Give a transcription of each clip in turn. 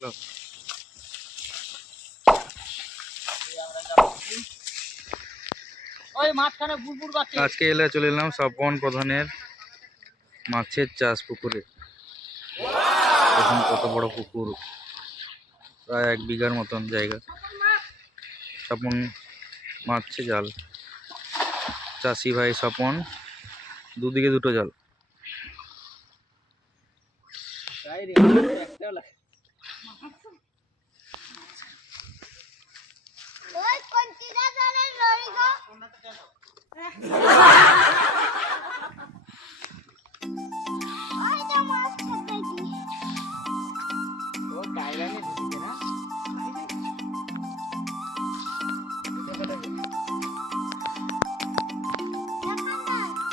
Hello. আজকে চলে এলাম স্বপন প্রধানের মাছের চাষ পুকুরে। দেখুন কত বড় পুকুর, প্রায় 1 বিঘার মতন জায়গা। স্বপন মারছে জাল, চাষি ভাই স্বপন, দুদিকে দুটো জাল।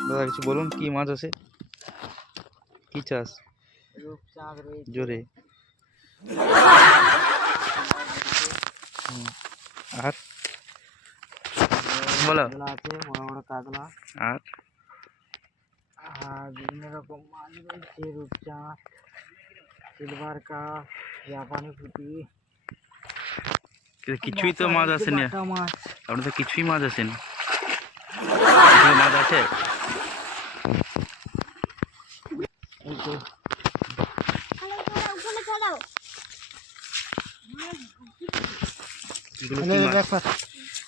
দাদা কিছু বলুন, কি মাছ আছে, কি চাষ? জোরে আর বলো। আছে বড় বড় কাতলা আর বিভিন্ন রকম মাছ রয়েছে, রূপচাঁদ, সিলভার কাপ, জাপানি পুঁটি। কিছুই তো মাছ আসেনি, মাছ আপনার তো কিছুই মাছ আসেনি। মাছ আছে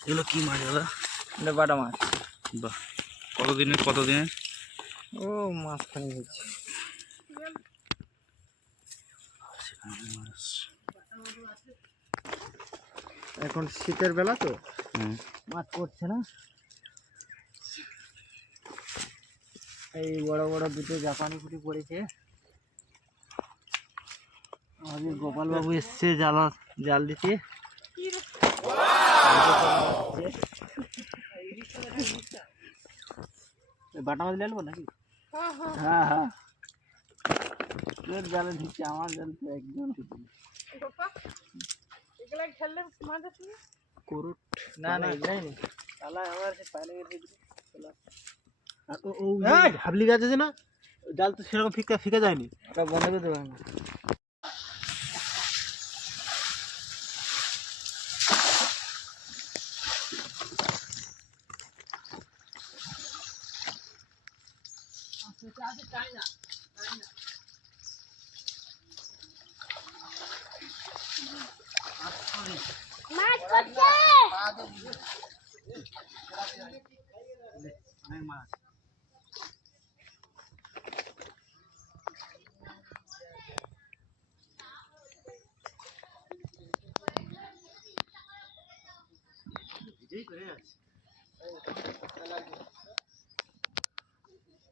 এগুলো কি মাছ দাদা? বাটা মাছ। বাহ, কতদিনে? ও মাছখানে হচ্ছে এখন শীতের বেলা তো মাছ পড়ছে না। এই বড় বড় দুটো জাপানি পুঁটি পড়েছে। আমাদের গোপাল বাবু এসছে জাল দিতে। বাটা মাছ নেবো নাকি? হ্যাঁ হ্যাঁ, তোর জালে ঢুকছে, আমার জাল তো একদম করুট। না না যায়নি। হাবলি গাছ আছে না, জাল তো সেরকম ফিকা ফিকা যায়নি, ওটা বন্ধ করে দেবে না। মাছ করছে অনেক মাছ।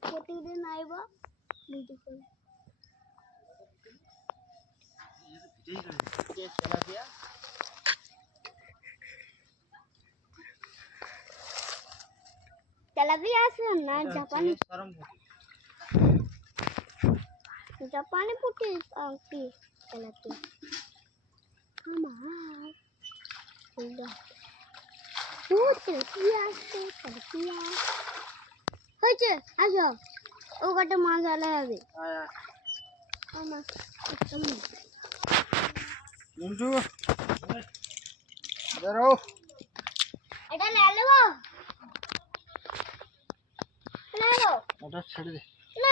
প্রতিদিন আইব তেলাপিয়া আছে না, জাপানি জাপানি পুঁটি কি তেলাপিয়া হয়েছে। আসো, ও কটা মাছ আলা হবে। এটা নেবো, ছেড়ে দে, না